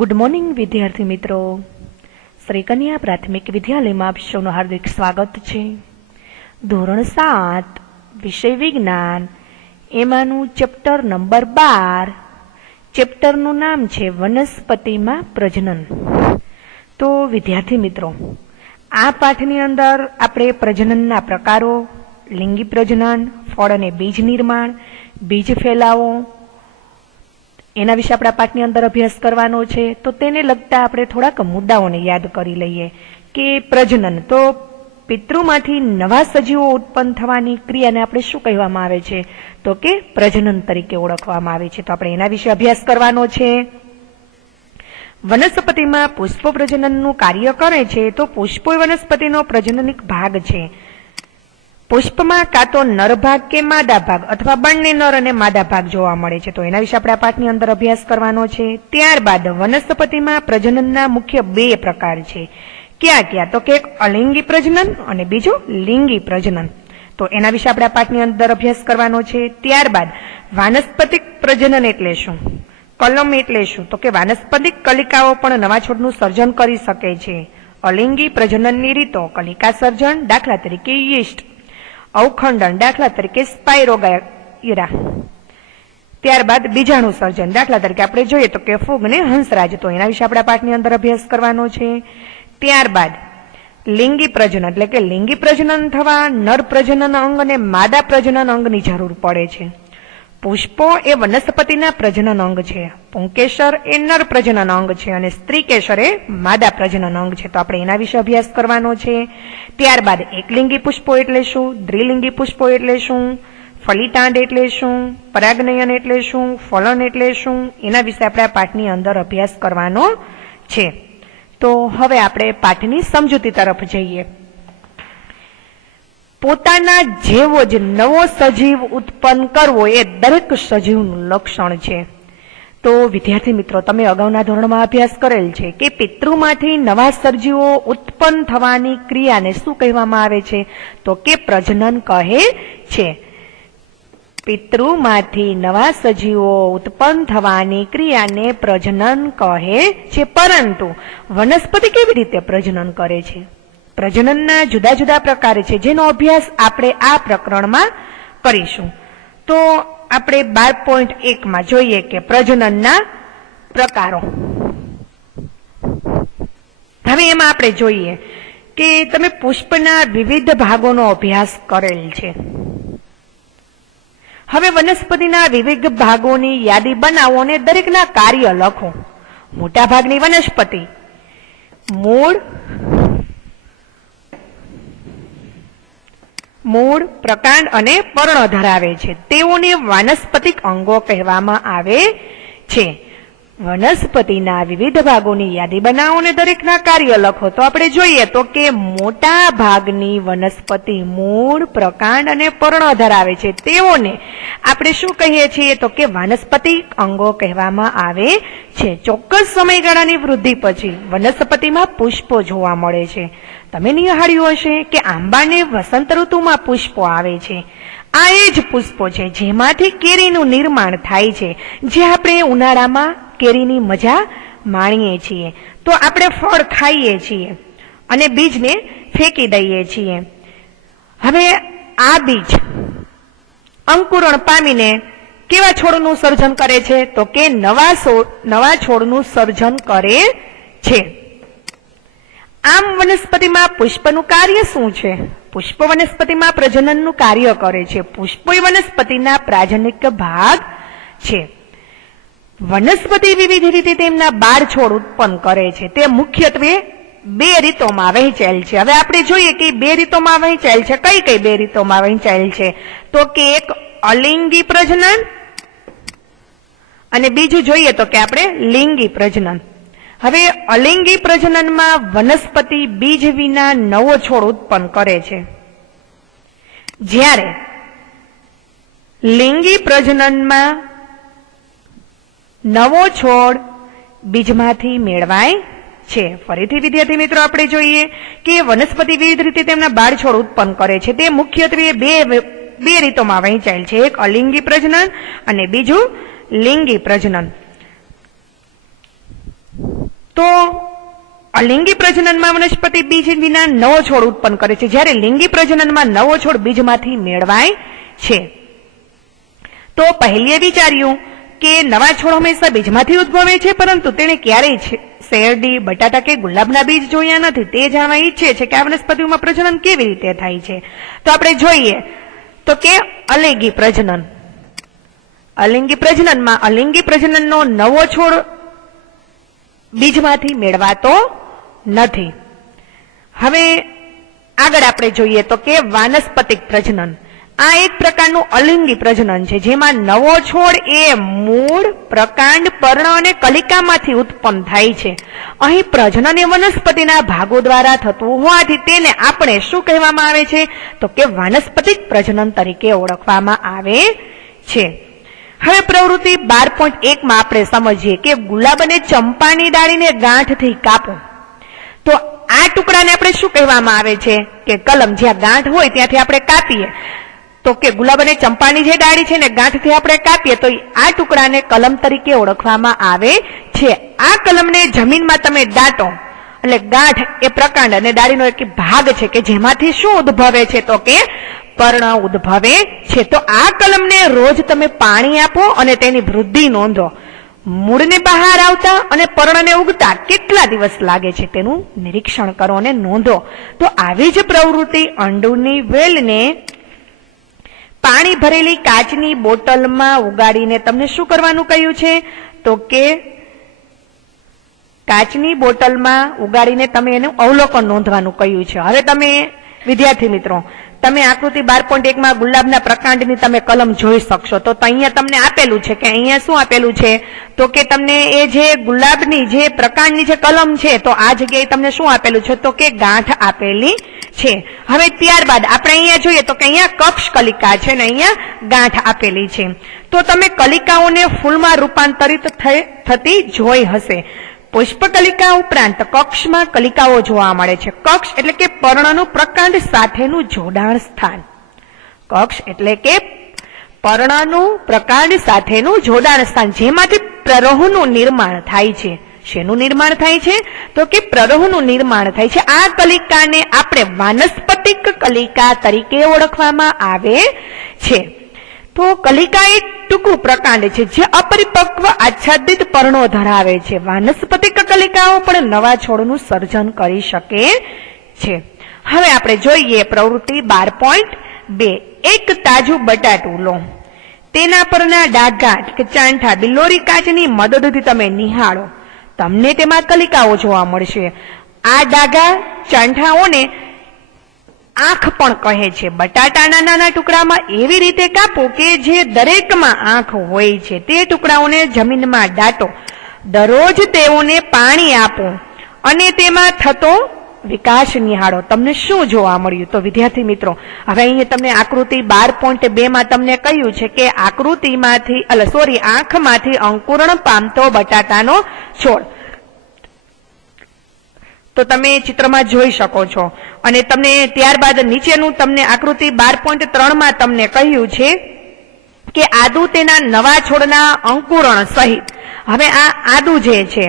Good morning વિદ્યાર્થી મિત્રો, શ્રી કન્યા પ્રાથમિક વિદ્યાલયમાં આપ સૌનું હાર્દિક સ્વાગત છે. ધોરણ 7 વિષય વિજ્ઞાન, એમાંનું ચેપ્ટર નંબર 12. ચેપ્ટરનું નામ છે વનસ્પતિમાં પ્રજનન. તો વિદ્યાર્થી મિત્રો, આ પાઠની અંદર આપણે પ્રજનનના પ્રકારો, લિંગી પ્રજનન, ફળ અને બીજ નિર્માણ, બીજ ફેલાવો, એના વિશે આપણા પાઠની અંદર અભ્યાસ કરવાનો છે. તો તેને લગતા આપણે થોડાક મુદ્દાઓને યાદ કરી લઈએ કે પ્રજનન તો પિતૃમાંથી નવા સજીવો ઉત્પન્ન થવાની ક્રિયાને આપણે શું કહેવામાં આવે છે? તો કે પ્રજનન તરીકે ઓળખવામાં આવે છે. તો આપણે એના વિશે અભ્યાસ કરવાનો છે. વનસ્પતિમાં પુષ્પ પ્રજનનનું કાર્ય કરે છે. તો પુષ્પો વનસ્પતિનો પ્રજનનિક ભાગ છે. પુષ્પમાં કાં તો નર ભાગ કે માદા ભાગ અથવા બંને નર અને માદા ભાગ જોવા મળે છે. તો એના વિશે આપણે આ પાઠની અંદર અભ્યાસ કરવાનો છે. ત્યારબાદ વનસ્પતિમાં પ્રજનનના મુખ્ય 2 પ્રકાર છે. ક્યાં ક્યાં? તો કે એક અલિંગી પ્રજનન અને બીજું લિંગી પ્રજનન. તો એના વિશે આપણે આ પાઠની અંદર અભ્યાસ કરવાનો છે. ત્યારબાદ વાનસ્પતિક પ્રજનન એટલે શું? કલમ એટલે શું? તો કે વાનસ્પતિક કલિકાઓ પણ નવા છોડનું સર્જન કરી શકે છે. અલિંગી પ્રજનનની રીતો: કલિકા સર્જન, દાખલા તરીકે યીસ્ટ; અવખંડન, દાખલા તરીકે સ્પાઇરોગાયરા; ત્યારબાદ બીજાણુ સર્જન, દાખલા તરીકે આપણે જોઈએ તો કે ફૂગ ને હંસરાજ. તો એના વિશે આપણા પાઠની અંદર અભ્યાસ કરવાનો છે. ત્યારબાદ લિંગી પ્રજનન એટલે કે લિંગી પ્રજનન થવા નર પ્રજનન અંગ અને માદા પ્રજનન અંગની જરૂર પડે છે. પુષ્પો એ વનસ્પતિના પ્રજનન અંગ છે. પુંકેસર એ નર પ્રજનન અંગ છે અને સ્ત્રીકેસર એ માદા પ્રજનન અંગ છે. તો આપણે એના વિશે અભ્યાસ કરવાનો છે. ત્યારબાદ એકલિંગી પુષ્પો એટલે શું? દ્વિલિંગી પુષ્પો એટલે શું? ફલિતાંડ એટલે શું? પરાગનયન એટલે શું? ફલન એટલે શું? એના વિશે આપણે આ પાઠની અંદર અભ્યાસ કરવાનો છે. તો હવે આપણે પાઠની સમજૂતી તરફ જઈએ. પોતાના જેવો જ નવો સજીવ ઉત્પન્ન કરવો એ દરેક સજીવનું લક્ષણ છે. તો વિદ્યાર્થી મિત્રો, તમે અગાઉના ધોરણમાં અભ્યાસ કરેલ છે કે પિતૃમાંથી નવા સજીવો ઉત્પન્ન થવાની ક્રિયાને શું કહેવામાં આવે છે? તો કે પ્રજનન કહે છે. પિતૃમાંથી નવા સજીવો ઉત્પન્ન થવાની ક્રિયાને પ્રજનન કહે છે. પરંતુ વનસ્પતિ કેવી રીતે પ્રજનન કરે છે? પ્રજનનના જુદા જુદા પ્રકાર છે, જેનો અભ્યાસ આપણે આ પ્રકરણમાં કરીશું. તો આપણે 12.1 જોઈએ કે પ્રજનનના પ્રકારો. હવે એમાં આપણે જોઈએ કે તમે પુષ્પના વિવિધ ભાગોનો અભ્યાસ કરેલ છે. હવે વનસ્પતિના વિવિધ ભાગોની યાદી બનાવો અને દરેકના કાર્ય લખો. મોટા ભાગની વનસ્પતિ મૂળ, પ્રકાંડ અને પર્ણ ધરાવે છે. તેઓને વાનસ્પતિક અંગો કહેવામાં આવે છે. વનસ્પતિના વિવિધ ભાગોની યાદી બનાવો અને દરેકના કાર્ય લખો. તો આપણે જોઈએ તો કે મોટા ભાગની વનસ્પતિ મૂળ, પ્રકાંડ અને પર્ણ ધરાવે છે. તેઓને આપણે શું કહીએ છીએ? તો કે વાનસ્પતિક અંગો કહેવામાં આવે છે. ચોક્કસ સમયગાળાની વૃદ્ધિ પછી વનસ્પતિમાં પુષ્પો જોવા મળે છે. તમે નિહાળ્યું હશે કે આંબાને વસંત ઋતુમાં પુષ્પો આવે છે. આ એ જ પુષ્પો છે જેમાંથી કેરીનું નિર્માણ થાય છે, જે આપણે ઉનાળામાં કેરીની મજા માણીએ છીએ. તો આપણે ફળ ખાઈએ છીએ અને બીજને ફેંકી દઈએ છીએ. હવે આ બીજ અંકુરણ પામીને કેવા છોડનું સર્જન કરે છે? તો કે નવા છોડનું સર્જન કરે છે. આમ વનસ્પતિમાં પુષ્પનું કાર્ય શું છે? પુષ્પ વનસ્પતિમાં પ્રજનનનું કાર્ય કરે છે. પુષ્પો વનસ્પતિના પ્રાજનિક ભાગ છે. વનસ્પતિ વિવિધ રીતે તેમના બાળ છોડ ઉત્પન્ન કરે છે. તે મુખ્યત્વે 2 રીતોમાં વહેંચાયેલ છે. હવે આપણે જોઈએ કે 2 રીતોમાં વહેંચાયેલ છે. કઈ કઈ 2 રીતોમાં વહેંચાયેલ છે? તો કે એક અલિંગી પ્રજનન અને બીજું જોઈએ તો કે આપણે લિંગી પ્રજનન. હવે અલિંગી પ્રજનનમાં વનસ્પતિ બીજ વિના નવો છોડ ઉત્પન્ન કરે છે, જ્યારે લિંગી પ્રજનનમાં નવો છોડ બીજમાંથી મેળવાય છે. ફરીથી વિદ્યાર્થી મિત્રો આપણે જોઈએ કે વનસ્પતિ વિવિધ રીતે તેમના બાળ છોડ ઉત્પન્ન કરે છે. તે મુખ્યત્વે બે રીતોમાં વહેંચાયેલ છે. એક અલિંગી પ્રજનન અને બીજું લિંગી પ્રજનન. તો અલિંગી પ્રજનનમાં વનસ્પતિ બીજ વિના નવો છોડ ઉત્પન્ન કરે છે, જ્યારે લિંગી પ્રજનનમાં નવો છોડ બીજમાંથી મેળવાય છે. તો પહેલીએ વિચાર્યું કે નવા છોડ હંમેશા બીજમાંથી ઉદ્ભવે છે, પરંતુ તેણે ક્યારેય શેરડી, બટાટા કે ગુલાબના બીજ જોયા નથી. તે જાણવા ઈચ્છે છે કે આ વનસ્પતિઓમાં પ્રજનન કેવી રીતે થાય છે. તો આપણે જોઈએ તો કે અલિંગી પ્રજનન. અલિંગી પ્રજનનમાં અલિંગી પ્રજનનનો નવો છોડ બીજમાંથી મેળવાતો નથી. હવે આગળ આપણે જોઈએ તો કે વાનસ્પતિક પ્રજનન. આ એક પ્રકારનું અલિંગી પ્રજનન છે, જેમાં નવો છોડ એ મૂળ, પ્રકાંડ, પર્ણ અને કલિકામાંથી ઉત્પન્ન થાય છે. અહીં પ્રજનન એ વનસ્પતિના ભાગો દ્વારા થતું હોવાથી તેને આપણે શું કહેવામાં આવે છે તો કે વાનસ્પતિક પ્રજનન તરીકે ઓળખવામાં આવે છે. હવે પ્રવૃત્તિ 12.1 માં આપણે સમજીએ કે ગુલાબ અને ચંપાની ડાળીને ગાંઠથી કાપો. તો આ ટુકડાને આપણે શું કહેવામાં આવે છે કે કલમ. જ્યાં ગાંઠ હોય ત્યાંથી આપણે કાપીએ તો કે ગુલાબ અને ચંપાની જે ડાળી છે ને ગાંઠથી આપણે કાપીએ તો આ ટુકડાને કલમ તરીકે ઓળખવામાં આવે છે. આ કલમને જમીનમાં તમે દાટો એટલે ગાંઠ એ પ્રકાંડ અને ડાળીનો એક ભાગ છે કે જેમાંથી શું ઉદ્ભવે છે તો કે પર્ણ ઉદ્ભવે છે. તો આ કલમને રોજ તમે પાણી આપો અને તેની વૃદ્ધિ નોંધો. મૂળને બહાર આવતા અને પર્ણને ઉગતા કેટલા દિવસ લાગે છે તેનું નિરીક્ષણ કરો અને નોંધો. તો આવી જ પ્રવૃત્તિ અંડુની વેલને પાણી ભરેલી કાચની બોટલમાં ઉગાડીને તમને શું કરવાનું કહ્યું છે તો કે કાચની બોટલમાં ઉગાડીને તમે એનું અવલોકન નોંધવાનું કહ્યું છે. હવે તમે વિદ્યાર્થી મિત્રો તમે આકૃતિ 12.1 માં ગુલાબના પ્રકાંડની તમે કલમ જોઈ શકશો. તો અહીંયા તમને આપેલું છે કે અહીંયા શું આપેલું છે તો કે તમને એ જે ગુલાબની જે પ્રકાંડની જે કલમ છે તો આ જગ્યાએ તમને શું આપેલું છે તો કે ગાંઠ આપેલી છે. હવે ત્યારબાદ આપણે અહીંયા જોઈએ તો કે અહીંયા કક્ષ કલિકા છે ને અહીંયા ગાંઠ આપેલી છે. તો તમે કલિકાઓને ફૂલમાં રૂપાંતરિત થતી જોઈ હશે. પુષ્પકલિકા ઉપરાંત કક્ષમાં કલિકાઓ જોવા મળે છે. કક્ષ એટલે કે પર્ણનું પ્રકાંડ સાથેનું જોડાણ સ્થાન. કક્ષ એટલે કે પર્ણનું પ્રકાંડ સાથેનું જોડાણ સ્થાન, જેમાંથી પ્રરોહનું નિર્માણ થાય છે. શેનું નિર્માણ થાય છે તો કે પ્રરોહનું નિર્માણ થાય છે. આ કલિકાને આપણે વાનસ્પતિક કલિકા તરીકે ઓળખવામાં આવે છે. તો કલિકા એક ટૂંકું પ્રકાંડ છે જે અપરિપક્વ આચ્છાદિત પર્ણો ધરાવે છે. વાનસ્પતિક કલિકાઓ પણ નવા છોડનું સર્જન કરી શકે છે. હવે આપણે જોઈએ પ્રવૃત્તિ 12.2. એક તાજું બટાટું લો, તેના પરના ડાઘા કે ચાંઠા બિલોરી કાચની મદદથી તમે નિહાળો. તમને તેમાં કલિકાઓ જોવા મળશે. આ ડાઘા ચાંઠાઓને આંખ પણ કહે છે. બટાટાના નાના ટુકડામાં એવી રીતે કાપો કે જે દરેકમાં આંખ હોય છે. તે ટુકડાઓને જમીનમાં દાટો. દરરોજ તેઓને પાણી આપો અને તેમાં થતો વિકાસ નિહાળો. તમને શું જોવા મળ્યું? તો વિદ્યાર્થી મિત્રો હવે અહીંયા તમને આકૃતિ 12.2 માં તમને કહ્યું છે કે આંખમાંથી અંકુરણ પામતો બટાટાનો છોડ. તો તમે ચિત્રમાં જોઈ શકો છો. અને તમને ત્યારબાદ નીચેનું તમને આકૃતિ 12.3 માં તમને કહ્યું છે કે આદુ તેના નવા છોડના અંકુરણ સહિત. હવે આ આદુ જે છે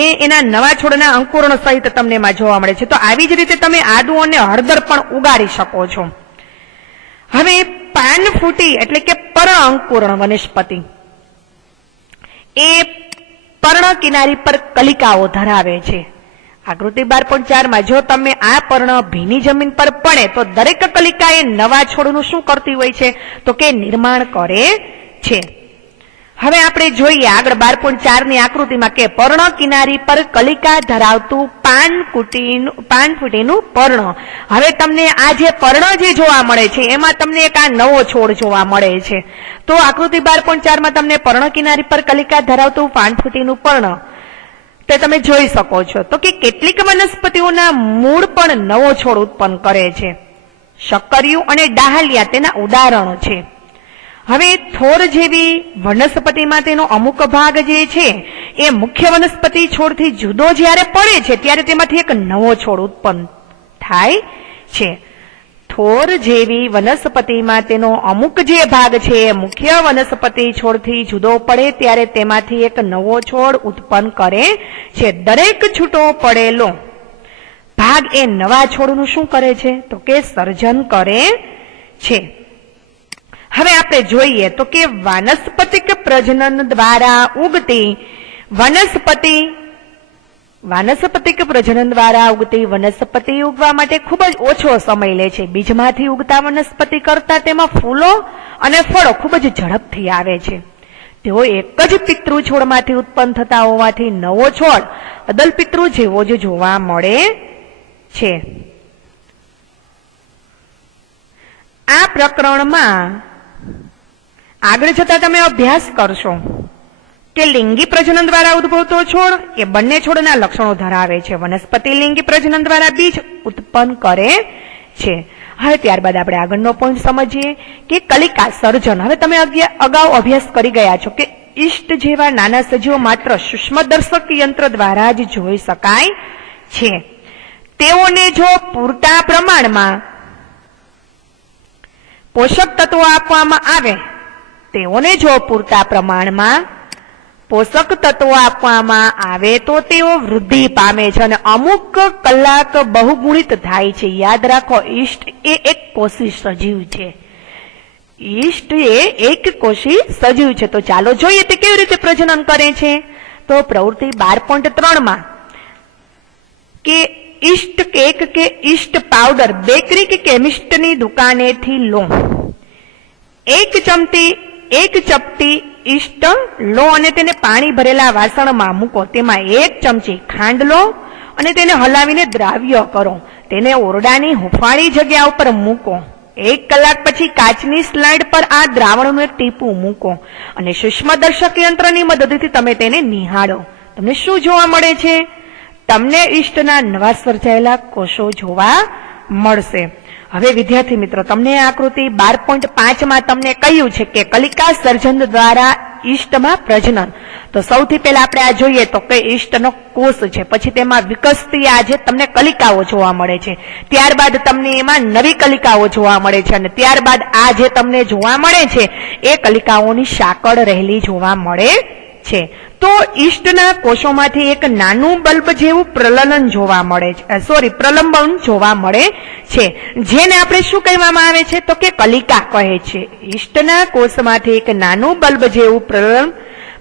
એ એના નવા છોડના અંકુરણ સહિત તમને એમાં જોવા મળે છે. તો આવી જ રીતે તમે આદુ અને હળદર પણ ઉગાડી શકો છો. હવે પાનફૂટી એટલે કે પર્ણ અંકુરણ વનસ્પતિ એ પર્ણ કિનારી પર કલિકાઓ ધરાવે છે. આકૃતિ 12.4 માં જો તમે આ પર્ણ ભીની જમીન પર પડે તો દરેક કલિકા એ નવા છોડનું શું કરતી હોય છે તો કે નિર્માણ કરે છે. હવે આપણે જોઈએ આગળ 12.4 ની આકૃતિમાં કે પર્ણ કિનારી પર કલિકા ધરાવતું પાનફૂટીનું પર્ણ. હવે તમને આ જે પર્ણ જે જોવા મળે છે એમાં તમને એક આ નવો છોડ જોવા મળે છે. તો આકૃતિ 12.4 માં તમને પર્ણ કિનારી પર કલિકા ધરાવતું પાનફૂટીનું પર્ણ તે તમે જોઈ શકો છો. તો કે કેટલીક વનસ્પતિઓના મૂળ પણ નવો છોડ ઉત્પન્ન કરે છે. શક્કરિયું અને ડાહલિયા તેના ઉદાહરણો છે. હવે થોર જેવી વનસ્પતિમાં તેનો અમુક ભાગ જે છે એ મુખ્ય વનસ્પતિ છોડથી જુદો જ્યારે પડે છે ત્યારે તેમાંથી એક નવો છોડ ઉત્પન્ન થાય છે. થોર જેવી વનસ્પતિમાં તેનો અમુક જે ભાગ છે એ મુખ્ય વનસ્પતિ છોડથી જુદો પડે ત્યારે તેમાંથી એક નવો છોડ ઉત્પન્ન કરે છે. દરેક છૂટો પડેલો ભાગ એ નવા છોડનું શું કરે છે? તો કે સર્જન કરે છે. હવે આપણે જોઈએ તો કે વાનસ્પતિક પ્રજનન દ્વારા ઉગતી વાનસ્પતિક પ્રજનન દ્વારા ઉગતી વનસ્પતિ ઉગવા માટે ખૂબ જ ઓછો સમય લે છે. બીજમાંથી ઉગતા વનસ્પતિ કરતા તેમાં ફૂલો અને ફળો ખૂબ જ ઝડપથી આવે છે. તેઓ એક જ પિતૃ છોડમાંથી ઉત્પન્ન થતા હોવાથી નવો છોડ અદલ પિતૃ જેવો જ જોવા મળે છે. આ પ્રકરણમાં આગળ જતા તમે અભ્યાસ કરશો કે લિંગી પ્રજનન દ્વારા ઉદ્ભવતો છોડ એ બંને છોડના લક્ષણો ધરાવે છે. વનસ્પતિ લિંગી પ્રજનન દ્વારા બીજ ઉત્પન્ન કરે છે. હવે ત્યારબાદ આપણે આગળનો પોઈન્ટ સમજીએ કે કલિકા સર્જન. હવે તમે અગાઉ અભ્યાસ કરી ગયા છો કે ઈષ્ટ જેવા નાના સજીવો માત્ર સૂક્ષ્મદર્શક યંત્ર દ્વારા જ જોઈ શકાય છે. તેઓને જો પૂરતા પ્રમાણમાં પોષક તત્વો આપવામાં આવે તો તેઓ વૃદ્ધિ પામે છે અને અમુક કલાક બહુગુણિત થાય છે. યાદ રાખો, ઈષ્ટ એ એક કોષી સજીવ છે. તો ચાલો જોઈએ તે કેવી રીતે પ્રજનન કરે છે. તો પ્રવૃત્તિ 12.3 માં કે ઈષ્ટ કેક કે ઈષ્ટ પાવડર બેકરી કે કેમિસ્ટની દુકાનેથી લો. એક ચપટી ઈષ્ટ લો અને તેને પાણી ભરેલા વાસણમાં મૂકો. તેમાં 1 ચમચી ખાંડ લો અને તેને હલાવીને દ્રાવ્ય કરો. તેને ઓરડાની હુંફાળી જગ્યા ઉપર મૂકો. 1 કલાક પછી કાચની સ્લાઇડ પર આ દ્રાવણનું એક ટીપું મૂકો અને સૂક્ષ્મદર્શક યંત્રની મદદથી તમે તેને નિહાળો. તમને શું જોવા મળે છે? તમને ઈષ્ટના નવા સર્જાયેલા કોષો જોવા મળશે. હવે વિદ્યાર્થી મિત્રો, તમને આકૃતિ 12.5 માં તમને કહ્યું છે કે કલિકા સર્જન દ્વારા ઈષ્ટમાં પ્રજનન. તો સૌથી પહેલા આપણે આ જોઈએ તો કે ઈષ્ટનો કોષ છે, પછી તેમાં વિકસતી આ જે તમને કલિકાઓ જોવા મળે છે, ત્યારબાદ તમને એમાં નવી કલિકાઓ જોવા મળે છે અને ત્યારબાદ આ જે તમને જોવા મળે છે એ કલિકાઓની સાંકળ રહેલી જોવા મળે છે. તો ઈષ્ટના કોષોમાંથી એક નાનું બલ્બ જેવું પ્રલંબન જોવા મળે છે, જેને આપણે શું કહેવામાં આવે છે? તો કે કલિકા કહે છે. ઈષ્ટના કોષમાંથી એક નાનું બલ્બ જેવું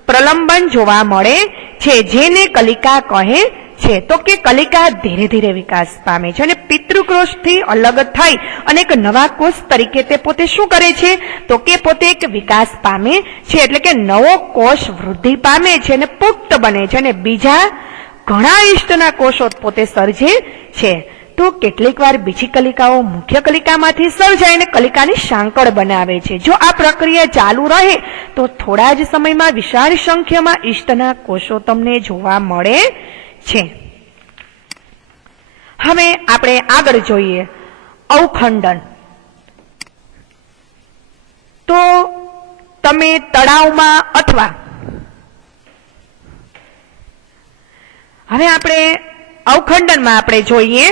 પ્રલંબન જોવા મળે છે, જેને કલિકા કહે છે. તો કે કલિકા ધીરે ધીરે વિકાસ પામે છે અને પિતૃકોષથી અલગ થઈ અને એક નવા કોષ તરીકે તે પોતે શું કરે છે? તો કે પોતે એક વિકાસ પામે છે, એટલે કે નવો કોષ વૃદ્ધિ પામે છે અને પુખ્ત બને છે અને બીજા ઘણા ઈષ્ટના કોષો પોતે સર્જે છે. તો કેટલીક વાર બીજી કલિકાઓ મુખ્ય કલિકામાંથી સર્જાય અને કલિકાની સાંકળ બનાવે છે. જો આ પ્રક્રિયા ચાલુ રહે તો થોડા જ સમયમાં વિશાળ સંખ્યામાં ઈષ્ટના કોષો તમને જોવા મળે છે. હવે આપણે આગળ જોઈએ અવખંડન. તો તમે તળાવમાં અથવા હવે આપણે અવખંડનમાં આપણે જોઈએ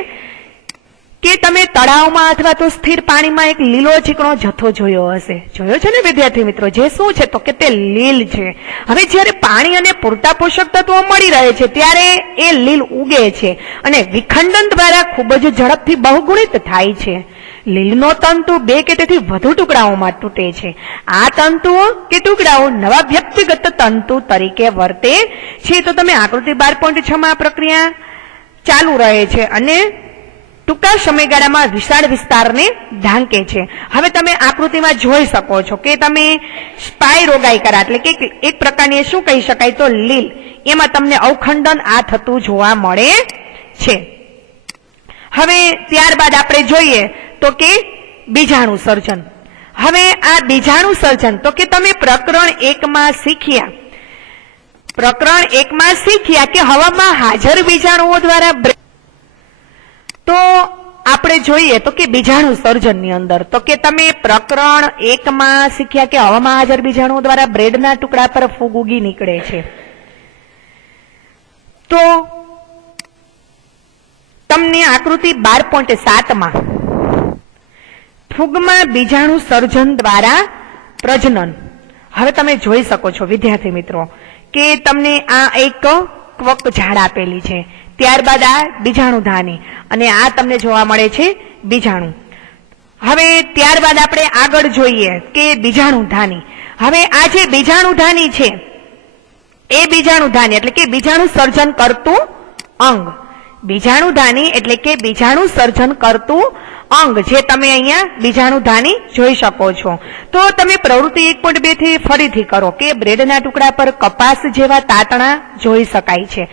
કે તમે તળાવમાં અથવા તો સ્થિર પાણીમાં એક લીલો ચીકણો જથ્થો જોયો હશે. જોયો છે ને વિદ્યાર્થી મિત્રો? જે શું છે તો કે તે લીલ છે. હવે જ્યારે પાણી અને પૂરતા પોષક તત્વો મળી રહે છે ત્યારે એ લીલ ઉગે છે અને વિખંડન દ્વારા ખૂબ જ ઝડપથી બહુગુણિત થાય છે. લીલનો તંતુ 2 કે તેથી વધુ ટુકડાઓમાં તૂટે છે. આ તંતુઓ કે ટુકડાઓ નવા વ્યક્તિગત તંતુ તરીકે વર્તે છે. તો તમે આકૃતિ 12.6 માં પ્રક્રિયા ચાલુ રહે છે અને ટૂંકા સમયગાળામાં વિશાળ વિસ્તારને ઢાંકે છે. હવે તમે આકૃતિમાં જોઈ શકો છો કે તમે સ્પાઇરોગાઇકા એટલે કે એક પ્રકારની શું કહી શકાય તો લીલ, એમાં તમને અવખંડન આ થતું જોવા મળે છે. હવે ત્યારબાદ આપણે જોઈએ તો કે બીજાણુ સર્જન. હવે આ બીજાણુ સર્જન તો કે તમે પ્રકરણ 1 માં શીખ્યા કે હવામાં હાજર બીજાણુઓ દ્વારા તો આપણે જોઈએ તો કે બીજાણુ સર્જનની અંદર તો કે તમે પ્રકરણ 1 માં શીખ્યા કે હવામાં હાજર બીજાણુઓ દ્વારા બ્રેડના ટુકડા પર ફૂગ ઉગી નીકળે છે. તો તમને આકૃતિ 12.7 માં ફૂગમાં બીજાણુ સર્જન દ્વારા પ્રજનન. હવે તમે જોઈ શકો છો વિદ્યાર્થી મિત્રો કે તમને આ એક ક્વક ઝાડ આપેલી છે, ત્યારબાદ આ બીજાણુધાની અને આ તમને જોવા મળે છે બીજાણુ. હવે ત્યારબાદ આપણે આગળ જોઈએ કે બીજાણુધાની. હવે આ જે બીજાણુધાની છે એ બીજાણુધાની એટલે કે બીજાણુ સર્જન કરતું અંગ. બીજાણુધાની એટલે કે બીજાણુ સર્જન કરતું અંગ જે તમે અહીંયા બીજાણુધાની જોઈ શકો છો. તો તમે પ્રવૃત્તિ 1.2 થી ફરીથી કરો કે બ્રેડના ટુકડા પર કપાસ જેવા તાતણા જોઈ શકાય છે.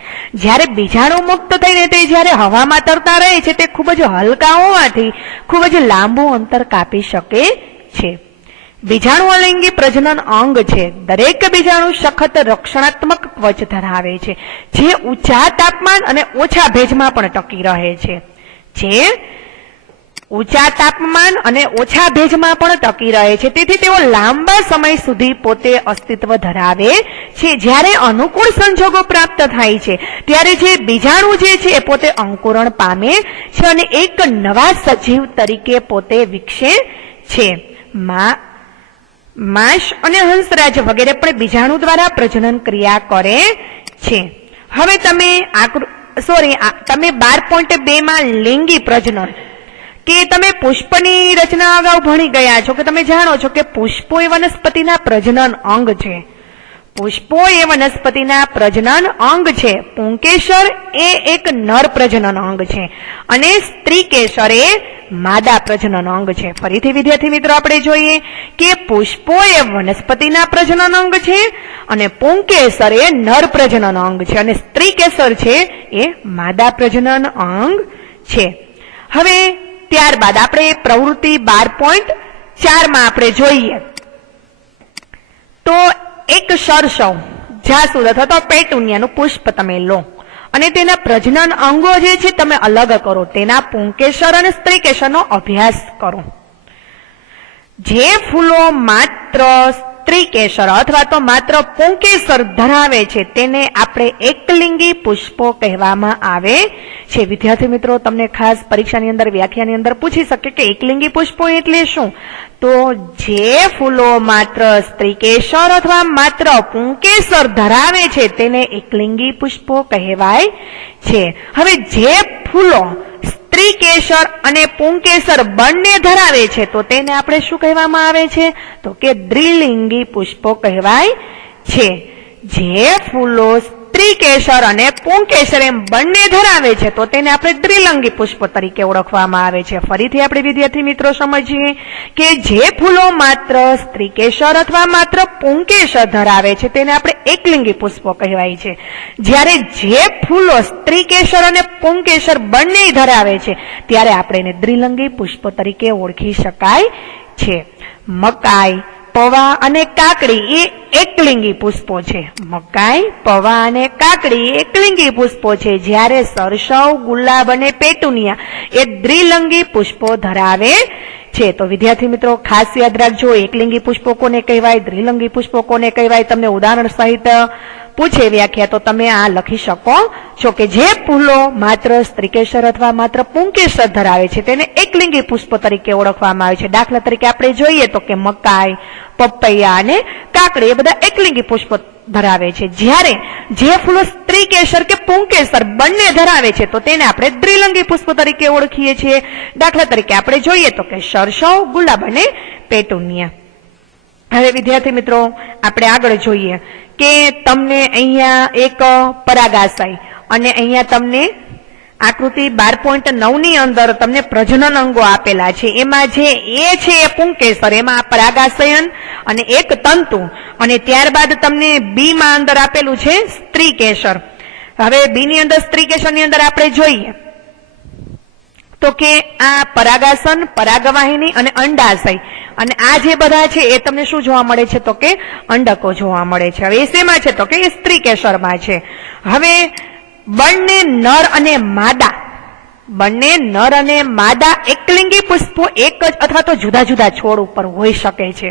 જ્યારે બીજાણુ મુક્ત થઈને તે જ્યારે હવામાં તરતા રહે છે તે ખૂબ જ હલકા હોવાથી ખૂબ જ લાંબુ અંતર કાપી શકે છે. બીજાણુ અલિંગી પ્રજનન અંગ છે. દરેક બીજાણુ સખત રક્ષણાત્મક કવચ ધરાવે છે જે ઊંચા તાપમાન અને ઓછા ભેજમાં પણ ટકી રહે છે. જે ઊંચા તાપમાન અને ઓછા ભેજમાં પણ ટકી રહે છે, તેથી તેઓ લાંબા સમય સુધી પોતે અસ્તિત્વ ધરાવે છે. જ્યારે અનુકૂળ સંજોગો પ્રાપ્ત થાય છે ત્યારે જે બીજાણુ જે છે એ પોતે અંકુરણ પામે છે અને એક નવા સજીવ તરીકે પોતે વિકસે છે. માંસ અને હંસરાજ વગેરે પણ બીજાણુ દ્વારા પ્રજનન ક્રિયા કરે છે. હવે તમે 12.2 માં લિંગી પ્રજનન કે તમે પુષ્પની રચના અગાઉ ભણી ગયા છો કે તમે જાણો છો કે પુષ્પો એ વનસ્પતિના પ્રજનન અંગ છે. પુષ્પો એ વનસ્પતિના પ્રજનન અંગ છે. પુંકેસર એ એક નર પ્રજનન અંગ છે અને સ્ત્રીકેસર એ માદા પ્રજનન અંગ છે. ફરીથી વિદ્યાર્થી મિત્રો આપણે જોઈએ કે પુષ્પો એ વનસ્પતિના પ્રજનન અંગ છે અને પુંકેસર એ નર પ્રજનન અંગ છે અને સ્ત્રીકેસર છે એ માદા પ્રજનન અંગ છે. હવે ત્યારબાદ આપણે પ્રવૃત્તિ 12.4 માં આપણે જોઈએ તો એક સરસવ જાસૂદ અથવા તો પેટુનિયાનું પુષ્પ તમે લો અને તેના પ્રજનન અંગો જે છે તમે અલગ કરો, તેના પુંકેસર અને સ્ત્રીકેસરનો અભ્યાસ કરો. જે ફૂલો માત્ર સ્ત્રીકેસર અથવા તો માત્ર પુંકેસર ધરાવે છે તેને આપણે એકલિંગી પુષ્પો કહેવામાં આવે છે. વિદ્યાર્થી મિત્રો તમને ખાસ પરીક્ષાની અંદર વ્યાખ્યાની અંદર પૂછી શકે કે એકલિંગી પુષ્પો એટલે શું? તો જે ફૂલો માત્ર સ્ત્રીકેસર અથવા માત્ર પુંકેસર ધરાવે છે તેને એકલિંગી પુષ્પો કહેવાય છે. હવે જે ફૂલો સ્ત્રીકેસર અને પુંકેસર બંને ધરાવે છે તો તેને આપણે શું કહેવામાં આવે છે? તો કે દ્વિલિંગી પુષ્પો કહેવાય છે. જે ફૂલો સ્ત્રીકેસર અને પુંકેસર એમ બંને ધરાવે છે તો તેને આપણે દ્વિલિંગી પુષ્પ તરીકે ઓળખવામાં આવે છે. ફરીથી આપણે વિદ્યાર્થી મિત્રો સમજીએ કે જે ફૂલો માત્ર સ્ત્રીકેસર અથવા માત્ર પુંકેસર ધરાવે છે તેને આપણે એકલિંગી પુષ્પો કહેવાય છે. જ્યારે જે ફૂલો સ્ત્રીકેસર અને પુંકેસર બંને ધરાવે છે ત્યારે આપણે એને દ્વિલિંગી પુષ્પ તરીકે ઓળખી શકાય છે. મકાઈ, પવા અને કાકડી એ એકલિંગી પુષ્પો છે. મકાઈ, પવા અને કાકડી એકલિંગી પુષ્પો છે. જ્યારે સરસવ, ગુલાબ અને પેટુનિયા એ દ્વિલિંગી પુષ્પો ધરાવે છે. તો વિદ્યાર્થી મિત્રો ખાસ યાદ રાખજો એકલિંગી પુષ્પો કોને કહેવાય, દ્વિલિંગી પુષ્પો કોને કહેવાય. તમને ઉદાહરણ સહિત પૂછે વ્યાખ્યા તો તમે આ લખી શકો છો કે જે ફૂલો માત્ર સ્ત્રીકેસર અથવા માત્ર પુંકેસર ધરાવે છે તેને એકલિંગી પુષ્પ તરીકે ઓળખવામાં આવે છે. દાખલા તરીકે આપણે જોઈએ તો કે મકાઈ, પપૈયા અને કાકડી એ બધા એકલિંગી પુષ્પ ધરાવે છે. જ્યારે જે ફૂલો સ્ત્રીકેસર કે પુંકેસર બંને ધરાવે છે તો તેને આપણે દ્વિલિંગી પુષ્પ તરીકે ઓળખીએ છીએ. દાખલા તરીકે આપણે જોઈએ તો કે સરસવ, ગુલાબ અને પેટુનિયા. હવે વિદ્યાર્થી મિત્રો આપણે આગળ જોઈએ કે તમને અહીંયા એક પરાગાશય અને અહીંયા તમને આકૃતિ 12.9 ની અંદર તમને પ્રજનન અંગો આપેલા છે. એમાં જે એ છે એ પુંકેસર, એમાં પરાગાશયન અને એક તંતુ અને ત્યારબાદ તમને બી માં અંદર આપેલું છે સ્ત્રીકેસર. હવે બી ની અંદર સ્ત્રીકેસરની અંદર આપણે જોઈએ તો કે આ પરાગાસન, પરાગવાહિની અને અંડાશય અને આ જે બધા છે એ તમને શું જોવા મળે છે? તો કે અંડકો જોવા મળે છે. હવે એ શેમાં છે? તો કે એ સ્ત્રીકેસરમાં છે. હવે બંને નર અને માદા એકલિંગી પુષ્પો એક જ અથવા તો જુદા જુદા છોડ ઉપર હોઈ શકે છે.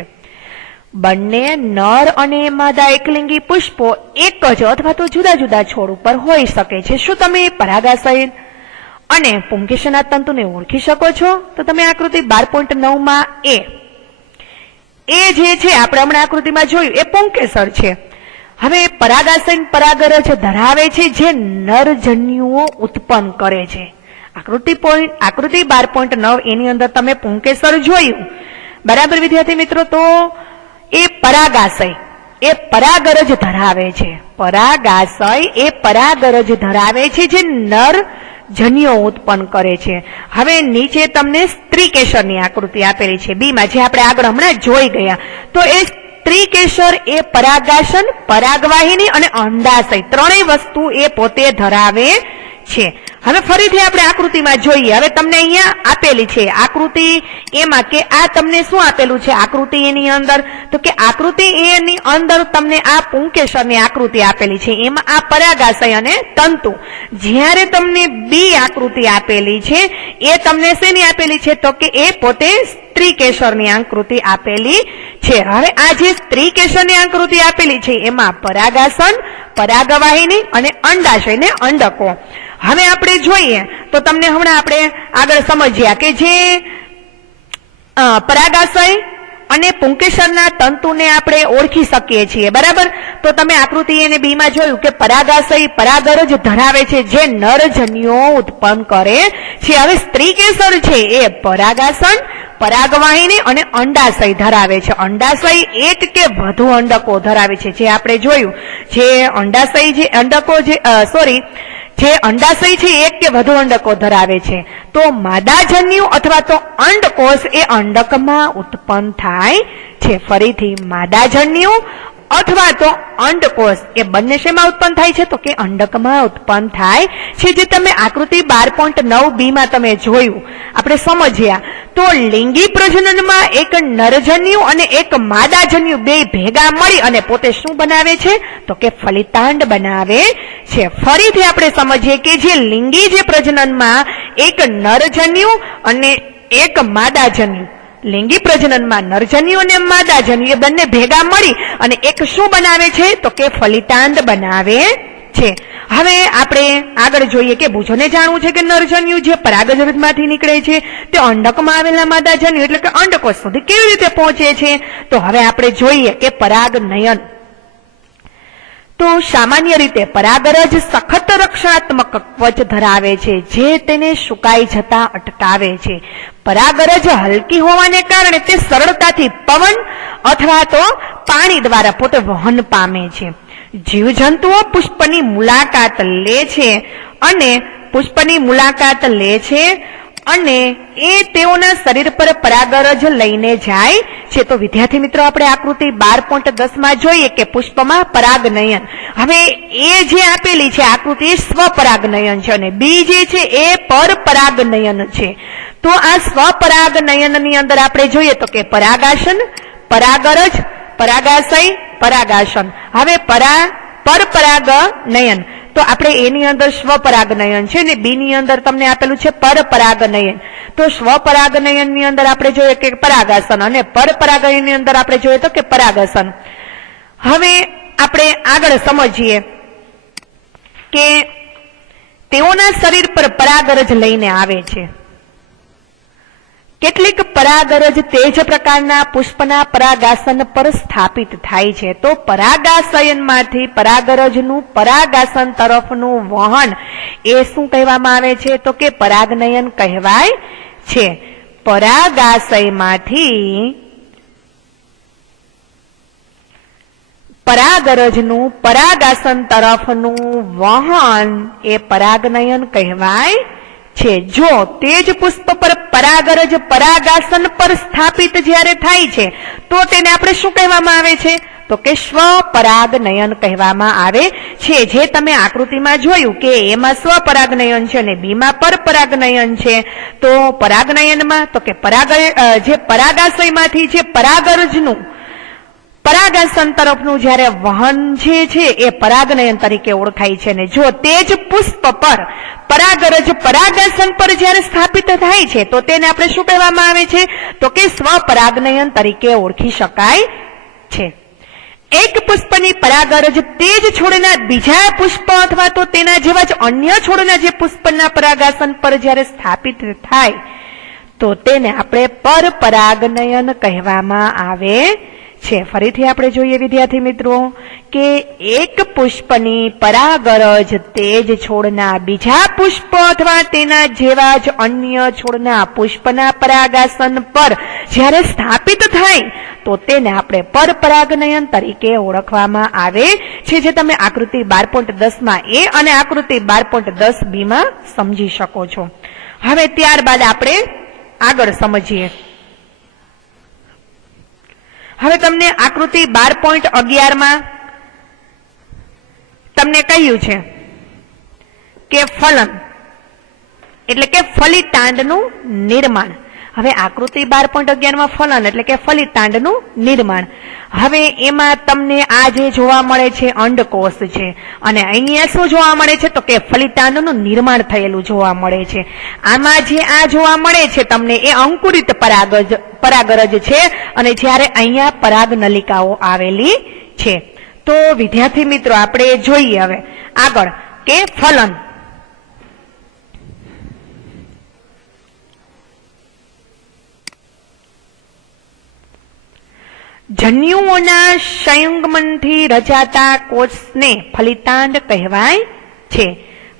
બંને નર અને માદા એકલિંગી પુષ્પો એક જ અથવા તો જુદા જુદા છોડ ઉપર હોઈ શકે છે. શું તમે પરાગાશય અને પુંકેસરના તંતુને ઓળખી શકો છો તો તમે આકૃતિ 12.9 માં એ જે છે આપણે હમણાં આકૃતિમાં જોયું એ પુંકેસર છે. હવે પરાગાશય પરાગરજ ધરાવે છે જે નરજન્યુઓ ઉત્પન્ન કરે છે. આકૃતિ 12.9 એની અંદર તમે પુંકેસર જોયું, બરાબર વિદ્યાર્થી મિત્રો? તો એ પરાગાશય એ પરાગરજ ધરાવે છે. પરાગાશય એ પરાગરજ ધરાવે છે જે નર જન્યો ઉત્પન્ન કરે છે. હવે નીચે તમને સ્ત્રીકેસરની આકૃતિ આપેલી છે બી માં, જે આપણે આગળ હમણાં જોઈ ગયા. તો એ સ્ત્રીકેસર એ પરાગાશન, પરાગવાહિની અને અંડાશય ત્રણેય વસ્તુ એ પોતે ધરાવે છે. હવે ફરીથી આપણે આકૃતિમાં જોઈએ. હવે તમને અહીંયા આપેલી છે આકૃતિ એમાં કે આ તમને શું આપેલું છે આકૃતિ એની અંદર? તો કે આકૃતિ એની અંદર તમને આ પુંકેસરની આકૃતિ આપેલી છે. એમાં આ પરાગાશય અને તંતુ. જ્યારે તમને બી આકૃતિ આપેલી છે એ તમને શેની આપેલી છે? તો કે એ પોતે સ્ત્રીકેસરની આકૃતિ આપેલી છે. હવે આ જે સ્ત્રીકેસરની આકૃતિ આપેલી છે એમાં પરાગાશન, પરાગવાહિની અને અંડાશય ને અંડકો. હવે આપણે જોઈએ તો તમને હમણાં આપણે આગળ સમજ્યા કે જે પરાગાશય અને પુંકેસરના તંતુને આપણે ઓળખી શકીએ છીએ, બરાબર? તો તમે આકૃતિ અને બી માં જોયું કે પરાગાશય પરાગરજ ધરાવે છે જે નરજન્યો ઉત્પન્ન કરે છે. હવે સ્ત્રીકેસર છે એ પરાગાશન, પરાગવાહિની અને અંડાશય ધરાવે છે. અંડાશય એક કે વધુ અંડકો ધરાવે છે. જે આપણે જોયું જે અંડાશય જે અંડકો જે અંડાશય છે એક કે વધુ અંડકો ધરાવે છે. તો માદાજન્યુ અથવા તો અંડકોષ એ અંડકમાં ઉત્પન્ન થાય છે. ફરીથી માદાજન્યુ અથવા તો અંડકોષ એ બંને શેમાં ઉત્પન્ન થાય છે? તો કે અંડકમાં ઉત્પન્ન થાય છે. જે તમે આકૃતિ 12.9 બી માં તમે જોયું, આપણે સમજ્યા. તો લિંગી પ્રજનનમાં એક નરજન્યુ અને એક માદાજન્યુ બે ભેગા મળી અને પોતે શું બનાવે છે? તો કે ફલિતાંડ બનાવે છે. ફરીથી આપણે સમજીએ કે જે લિંગી જે પ્રજનનમાં એક નરજન્યુ અને એક માદાજન્યુ, લિંગી પ્રજનનમાં નરજન્યુ અને માદાજન્યુ એ બંને ભેગા મળી અને એક શું બનાવે છે? તો કે ફલિતાંડ બનાવે છે. હવે આપણે આગળ જોઈએ કે બુજોને જાણવું છે કે નરજન્યુ જે પરાગરજમાંથી નીકળે છે તે અંડકમાં આવેલા માદાજન્યુ એટલે કે અંડકોષ સુધી કેવી રીતે પહોંચે છે? તો હવે આપણે જોઈએ કે પરાગનયન. તો સામાન્ય રીતે પરાગરજ સખત રક્ષણાત્મક કવચ ધરાવે છે જે તેને સુકાઈ જતા અટકાવે છે. પરાગરજ હલકી હોવાને કારણે તે સરળતાથી પવન અથવા તો પાણી દ્વારા પોતે વહન પામે છે. જીવજંતુઓ પુષ્પની મુલાકાત લે છે અને એ તેઓના શરીર પર પરાગરજ લઈને જાય છે. તો વિદ્યાર્થી મિત્રો આપણે આકૃતિ 12.10 માં જોઈએ કે પુષ્પમાં પરાગનયન. હવે એ જે આપેલી છે આકૃતિ એ સ્વપરાગનયન છે અને બી જે છે એ પરપરાગનયન છે. તો આ સ્વપરાગનયનની અંદર આપણે જોઈએ તો કે પરાગાશન, પરાગરજ, પરાગાશય, પરાગાશન. હવે પરપરાગનયન તો આપણે એની અંદર સ્વપરાગનયન છે ને બી ની અંદર તમને આપેલું છે પરપરાગનયન. તો સ્વપરાગનયન ની અંદર આપણે જોઈએ કે પરાગાશન અને પરપરાગનયન ની અંદર આપણે જોઈએ તો કે પરાગાશન. હવે આપણે આગળ સમજીએ કે તેઓના શરીર પર પરાગરજ લઈને આવે છે. કેટલીક પરાગરજ તેજ પ્રકારના પુષ્પના પરાગાસન પર સ્થાપિત થાય છે. તો પરાગાશયનમાંથી પરાગરજનું પરાગાસન તરફનું વહન એ શું કહેવામાં આવે છે? તો કે પરાગનયન કહેવાય છે. પરાગાશયમાંથી પરાગરજનું પરાગાસન તરફનું વહન એ પરાગનયન કહેવાય છે. જો તેજ પુષ્પ પર પરાગરજ પરાગાસન પર સ્થાપિત જ્યારે થાય છે તો તેને આપણે શું કહેવામાં આવે છે? તો કે સ્વપરાગનયન કહેવામાં આવે છે. જે તમે આકૃતિમાં જોયું કે એમાં સ્વપરાગનયન છે અને બીમાં પરપરાગનયન છે. તો પરાગનયનમાં તો કે જે પરાગાશયમાંથી જે પરાગરજનું પરાગાસન તરફનું જ્યારે વહન જે છે એ પરાગનયન તરીકે ઓળખાય છે. ને જો તેજ પુષ્પ પર પરાગરજ પરાગાસન પર જ્યારે સ્થાપિત થાય છે તો તેને આપણે શું કહેવામાં આવે છે? તો કે સ્વપરાગનયન તરીકે ઓળખી શકાય છે. એક પુષ્પની પરાગરજ તે જ છોડના બીજા પુષ્પ અથવા તો તેના જેવા જ અન્ય છોડના જે પુષ્પના પરાગાસન પર જ્યારે સ્થાપિત થાય તો તેને આપણે પરપરાગનયન કહેવામાં આવે છે. ફરીથી આપણે જોઈએ વિદ્યાર્થી મિત્રો કે એક પુષ્પની પરાગરજ તે જ છોડના બીજા પુષ્પ અથવા તેના જેવા જ અન્ય છોડના પુષ્પના પરાગાસન પર જ્યારે સ્થાપિત થાય તો તેને આપણે પરપરાગનયન તરીકે ઓળખવામાં આવે છે, જે તમે આકૃતિ 12.10 માં એ અને આકૃતિ 12.10 બી માં સમજી શકો છો. હવે ત્યારબાદ આપણે આગળ સમજીએ. હવે તમને આકૃતિ 12.11 માં તમને કહ્યું છે કે ફલન એટલે કે ફલિતાંડનું નિર્માણ. હવે આકૃતિ 12.11 માં ફલન એટલે કે ફલિતાંડનું નિર્માણ. હવે એમાં તમને આ જે જોવા મળે છે અંડકોષ છે અને અહીંયા શું જોવા મળે છે તો કે ફલિતાંડનું નિર્માણ થયેલું જોવા મળે છે. આમાં જે આ જોવા મળે છે તમને એ અંકુરિત પરાગરજ છે અને જ્યારે અહીંયા પરાગનલિકાઓ આવેલી છે. તો વિદ્યાર્થી મિત્રો આપણે જોઈએ હવે આગળ કે ફલન. જન્યુઓના સંયુગ્મનથી રચાતા કોષને ફલિતાંડ કહેવાય છે.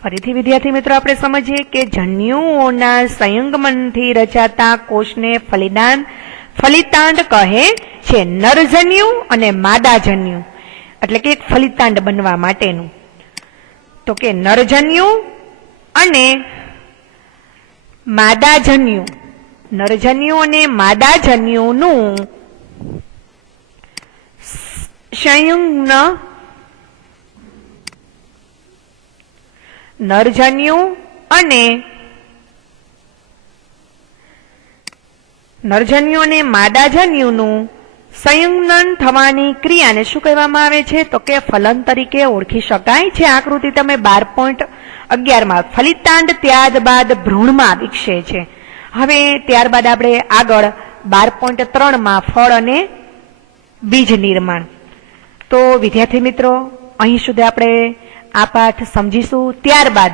ફરીથી વિદ્યાર્થી મિત્રો આપણે સમજીએ કે જન્યુઓના સંયુગ્મનથી રચાતા કોષને ફલિતાંડ કહે છે. નરજન્યુ અને માદાજન્યુ એટલે કે એક ફલિતાંડ બનવા માટેનું તો કે નરજન્યુ અને માદાજન્યુ, નરજન્યુ અને માદાજન્યુનું સંયુગ્મ નરજન્યુ અને માદાજન્યુનું સંયુગ્મન થવાની ક્રિયાને શું કહેવામાં આવે છે તો કે ફલન તરીકે ઓળખી શકાય છે. આકૃતિ તમે 12.11 માં ફલિતાંડ ત્યારબાદ ભ્રૂણમાં વિકસે છે. હવે ત્યારબાદ આપણે આગળ 12.3 માં ફળ અને બીજ નિર્માણ. તો વિદ્યાર્થી મિત્રો અહીં સુધી આપણે આ પાઠ સમજીશું. ત્યારબાદ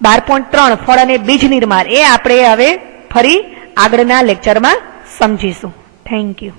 12.3 ફળ અને બીજ નિર્માણ એ આપણે હવે ફરી આગળના લેક્ચરમાં સમજીશું. Thank you.